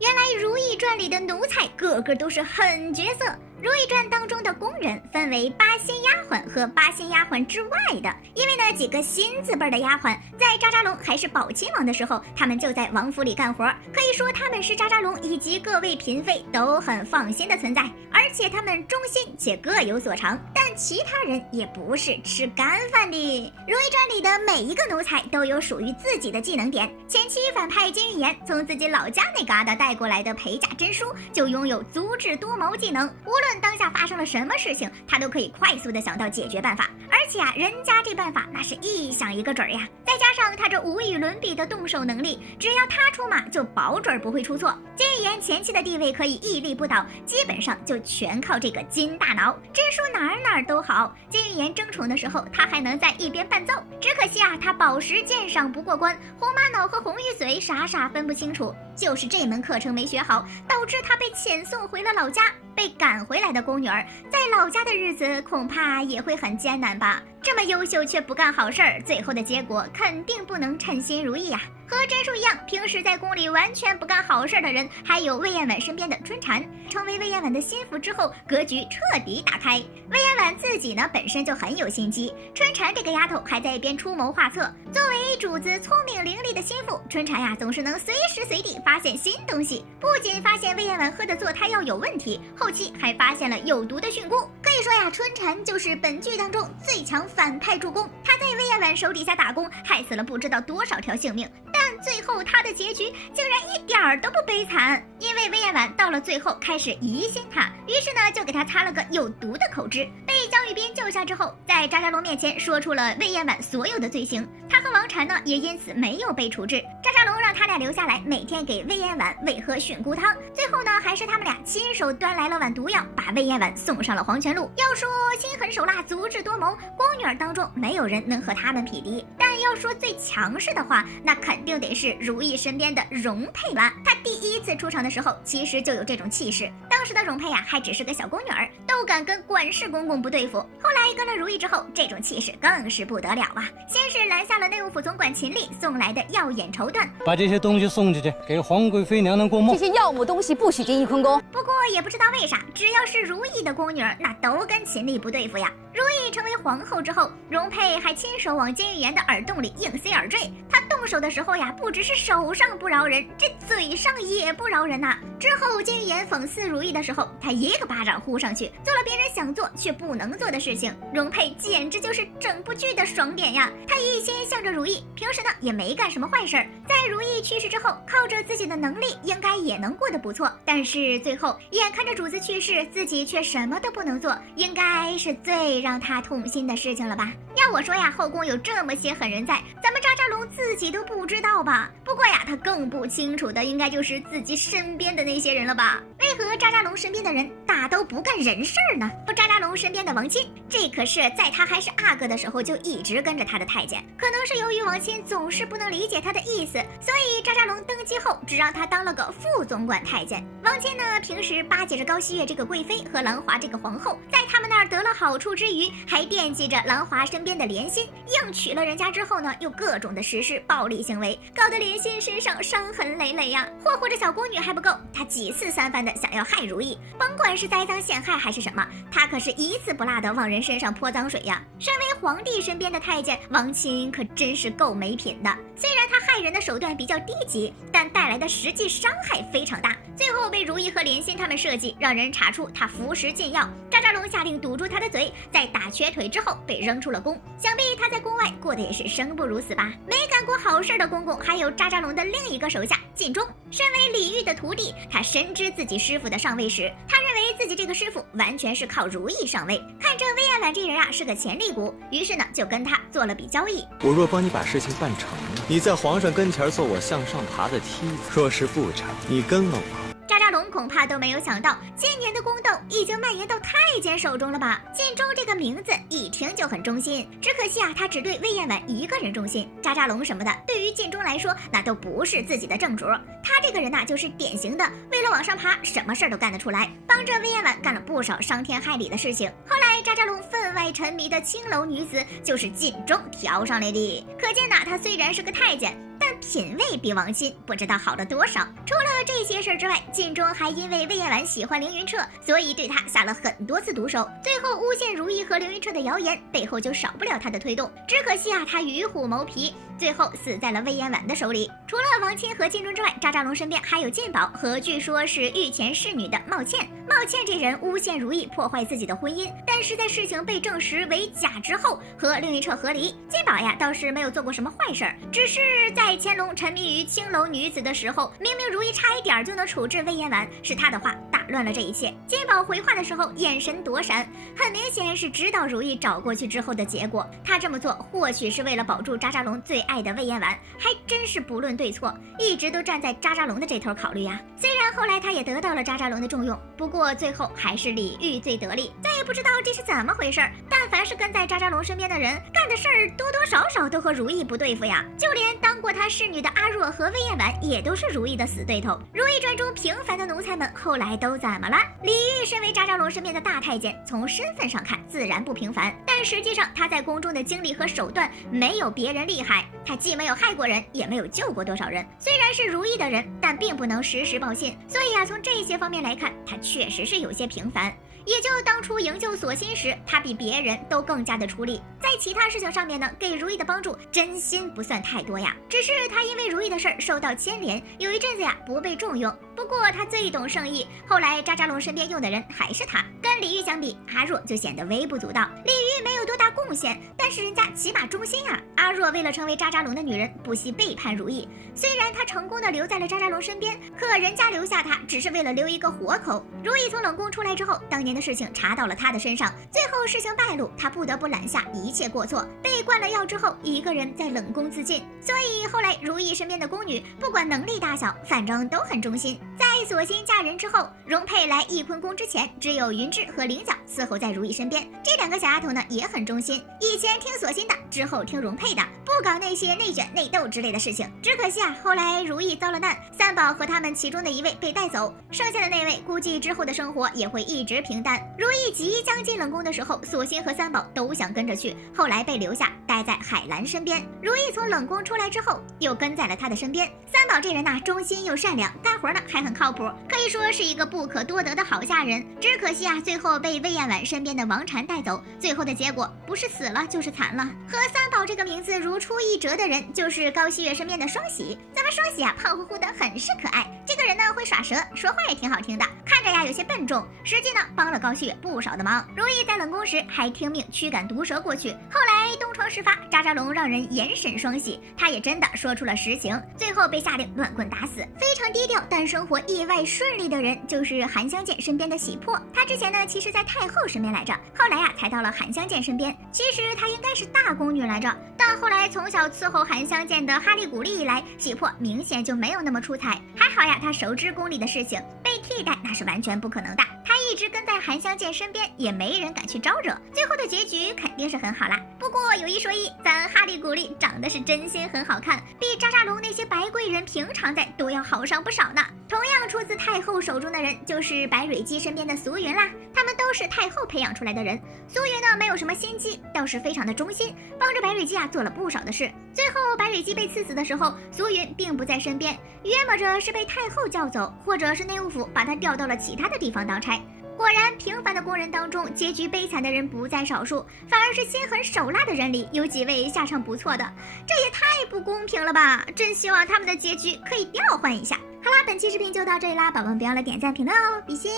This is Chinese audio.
原来《如懿传》里的奴才个个都是狠角色。《如懿传》当中的宫人分为八仙丫鬟和八仙丫鬟之外的，因为呢几个新字辈的丫鬟，在扎扎龙还是宝亲王的时候，他们就在王府里干活，可以说他们是扎扎龙以及各位嫔妃都很放心的存在，而且他们忠心且各有所长。但其他人也不是吃干饭的，《如懿传》里的每一个奴才都有属于自己的技能点。前期反派金玉妍从自己老家那旮瘩带过来的陪嫁真书，就拥有足智多谋技能，无论当下发生了什么事情，他都可以快速的想到解决办法。而且人家这办法那是一想一个准呀！再加上他这无与伦比的动手能力，只要他出马就保准不会出错。金玉妍前期的地位可以屹立不倒，基本上就全靠这个金大脑。真书哪儿都好，金玉妍争宠的时候，他还能在一边伴奏。只可惜他宝石鉴赏不过关，红玛瑙和红玉髓傻分不清楚。就是这门课程没学好，导致他被遣送回了老家。被赶回来的宫女儿，在老家的日子恐怕也会很艰难吧。这么优秀却不干好事儿，最后的结果肯定不能称心如意呀。和真书一样，平时在宫里完全不干好事的人，还有魏嬿婉身边的春蝉。成为魏嬿婉的心腹之后，格局彻底打开。魏嬿婉自己呢，本身就很有心机，春蝉这个丫头还在一边出谋划策。作为主子聪明伶俐的心腹，春蝉呀，总是能随时随地发现新东西。不仅发现魏嬿婉喝的做胎药有问题，后期还发现了有毒的菌菇。可以说呀，春蝉就是本剧当中最强反派助攻。他在魏嬿婉手底下打工，害死了不知道多少条性命。但最后他的结局竟然一点儿都不悲惨，因为魏嬿婉到了最后开始疑心他，于是呢就给他擦了个有毒的口汁。被江玉斌救下之后，在扎扎龙面前说出了魏嬿婉所有的罪行，他和王禅呢也因此没有被处置。扎扎龙让他俩留下来，每天给魏嬿婉喂喝菌菇汤，最后呢还是他们俩亲手端来了碗毒药，把魏嬿婉送上了黄泉路。要说心狠手辣、足智多谋，宫女儿当中没有人能和他们匹敌。但要说最强势的话，那肯定得是如懿身边的容佩了。她第一次出场的时候，其实就有这种气势。当时的容佩呀，还只是个小宫女儿，都敢跟管事公公不对付。后来跟了如懿之后，这种气势更是不得了啊！先是拦下了内务府总管秦丽送来的耀眼绸缎，把这些东西送进去，给皇贵妃娘娘过梦。这些要母东西不许进翊坤宫。不过也不知道为啥，只要是如懿的宫女儿，那都跟秦丽不对付呀。如懿成为皇后之后，容佩还亲手往金玉妍的耳洞里硬塞耳坠。她动手的时候呀，不只是手上不饶人，这嘴上也不饶人呐。之后金玉妍讽刺如懿的时候，她一个巴掌呼上去，做了别人想做却不能做的事情。容佩简直就是整部剧的爽点呀！她一心向着如懿，平时呢也没干什么坏事儿。在如懿去世之后，靠着自己的能力，应该也能过得不错。但是最后眼看着主子去世，自己却什么都不能做，应该是最让他痛心的事情了吧？要我说呀，后宫有这么些狠人在，咱们扎扎龙自己都不知道吧？不过呀，他更不清楚的应该就是自己身边的那些人了吧？为何扎扎龙身边的人大都不干人事儿呢？扎扎龙身边的王钦，这可是在他还是阿哥的时候就一直跟着他的太监。可能是由于王钦总是不能理解他的意思，所以扎扎龙登基后只让他当了个副总管太监。王钦呢，平时巴结着高希月这个贵妃和兰华这个皇后，在他们那儿得了好处之余，还惦记着兰华身边的莲心，硬娶了人家之后呢，又各种的实施暴力行为，搞得莲心身上伤痕累累呀。霍霍着小宫女还不够，他几次三番的想要害如懿，甭管是栽赃陷害还是什么，他可是一字不落的往人身上泼脏水呀。身为皇帝身边的太监，王钦可真是够没品的。虽然他害人的手段比较低级，但带来的实际伤害非常大。最后被如懿和莲心他们设计，让人查出他服食禁药。扎扎龙下令堵住他的嘴，在打瘸腿之后被扔出了宫。想必他在宫外过得也是生不如死吧。没干过好事的公公，还有扎扎龙的另一个手下晋忠。身为李煜的徒弟，他深知自己师傅的上位史，他认为自己这个师傅完全是靠如懿上位。看这魏嬿婉这人啊是个潜力股，于是呢就跟他做了笔交易。我若帮你把事情办成了，你在皇上跟前做我向上爬的梯子；若是不成，你跟了我。扎扎龙恐怕都没有想到，今年的宫斗已经蔓延到太监手中了吧？晋忠这个名字一听就很忠心，只可惜啊，他只对魏嬿婉一个人忠心，扎扎龙什么的，对于晋忠来说，那都不是自己的正主。他这个人呐，就是典型的为了往上爬，什么事儿都干得出来，帮着魏嬿婉干了不少伤天害理的事情。后来扎扎龙分外沉迷的青楼女子，就是晋忠挑上来的。可见呐，他虽然是个太监，但品味比王钦不知道好了多少。除了这些事儿之外，晋中还因为魏延婉喜欢凌云彻，所以对他下了很多次毒手，最后诬陷如意和凌云彻的谣言背后就少不了他的推动。只可惜啊，他与虎谋皮，最后死在了魏延婉的手里。除了王钦和晋中之外，扎扎龙身边还有晋宝和据说是御前侍女的茂倩。茂倩这人诬陷如意破坏自己的婚姻，但是在事情被证实为假之后，和凌云彻和离。晋宝呀倒是没有做过什么坏事儿，只是在乾隆沉迷于青楼女子的时候，明明如意差一点就能处置魏延婉，是他的话打乱了这一切。晋宝回话的时候眼神躲闪，很明显是知道如意找过去之后的结果。他这么做或许是为了保住扎扎龙最爱的魏延婉，还真是不论对错，一直都站在扎扎龙的这头考虑啊。虽然后来他也得到了扎扎龙的重用，不过最后还是李煜最得力。再也不知道这是怎么回事，但凡是跟在扎扎龙身边的人干的事儿，多多少少都和如意不对付呀。就连当过他侍女的阿若和魏延婉也都是如意的死对头。如懿传中平凡的奴才们后来都怎么了？李煜身为扎扎龙身边的大太监，从身份上看自然不平凡，但实际上他在宫中的经历和手段没有别人厉害。他既没有害过人，也没有救过多少人。虽然是如意的人，但并不能时时报信。所以啊，从这些方面来看，他确实是有些平凡。也就当初营救索心时，他比别人都更加的出力。在其他事情上面呢，给如意的帮助真心不算太多呀。只是他因为如意的事儿受到牵连，有一阵子呀不被重用。不过他最懂圣意，后来扎扎龙身边用的人还是他。跟李煜相比，阿若就显得微不足道。李煜没有多大贡献，但是人家起码忠心啊。阿若为了成为扎扎龙的女人，不惜背叛如意。虽然他成功的留在了扎扎龙身边，可人家留下他只是为了留一个活口。如意从冷宫出来之后，当年的事情查到了他的身上，最后事情败露，他不得不揽下一切过错。被灌了药之后，一个人在冷宫自尽。所以后来如意身边的宫女，不管能力大小，反正都很忠心。在索心嫁人之后，容佩来翊坤宫之前，只有云芝和菱角伺候在如意身边。这两个小丫头呢也很忠心，以前听索心的，之后听容佩的，不搞那些内卷内斗之类的事情。只可惜啊，后来如意遭了难，三宝和他们其中的一位被带走，剩下的那位估计之后的生活也会一直平淡。如意即将进冷宫的时候，索心和三宝都想跟着去，后来被留下待在海兰身边。如意从冷宫出来之后，又跟在了他的身边。三宝这人呐，忠心又善良，干活呢还很靠谱，可以说是一个不可多得的好下人。只可惜啊，最后被魏延婉身边的王禅带走，最后的结果不是死了就是惨了。和三宝这个名字如出一辙的人，就是高希月身边的双喜。咱们双喜啊，胖乎乎的，很是可爱。这个人呢会耍蛇，说话也挺好听的，看着呀有些笨重，实际呢帮了高希月不少的忙。如意在冷宫时还听命驱赶毒蛇过去，后来东窗事发，扎扎龙让人严审双喜，他也真的说出了实情，最后被下令乱棍打死。非常低调但生活意外顺利的人，就是韩香见身边的喜魄。他之前呢其实在太后身边来着，后来呀才到了韩香见身边。其实他应该是大宫女来着，但后来从小伺候韩香见的哈利古丽一来，喜魄明显就没有那么出彩。还好呀，他熟知宫里的事情，被替代那是完全不可能的。他一直跟在韩香见身边，也没人敢去招惹，最后的结局肯定是很好啦。不过有一说一，咱哈利古丽长得是真心很好看，比扎扎龙那些白贵人平常在都要好上不少呢。同样出自太后手中的人，就是白蕊姬身边的苏云啦，他们都是太后培养出来的人。苏云呢没有什么心机，倒是非常的忠心，帮着白蕊姬啊做了不少的事。最后白蕊姬被赐死的时候，苏云并不在身边，约摸着是被太后叫走，或者是内务府把他调到了其他的地方当差。果然，平凡的工人当中，结局悲惨的人不在少数，反而是心狠手辣的人里有几位下场不错的，这也太不公平了吧！真希望他们的结局可以调换一下。好啦，本期视频就到这里啦，宝宝们别忘了点赞评论哦，比心。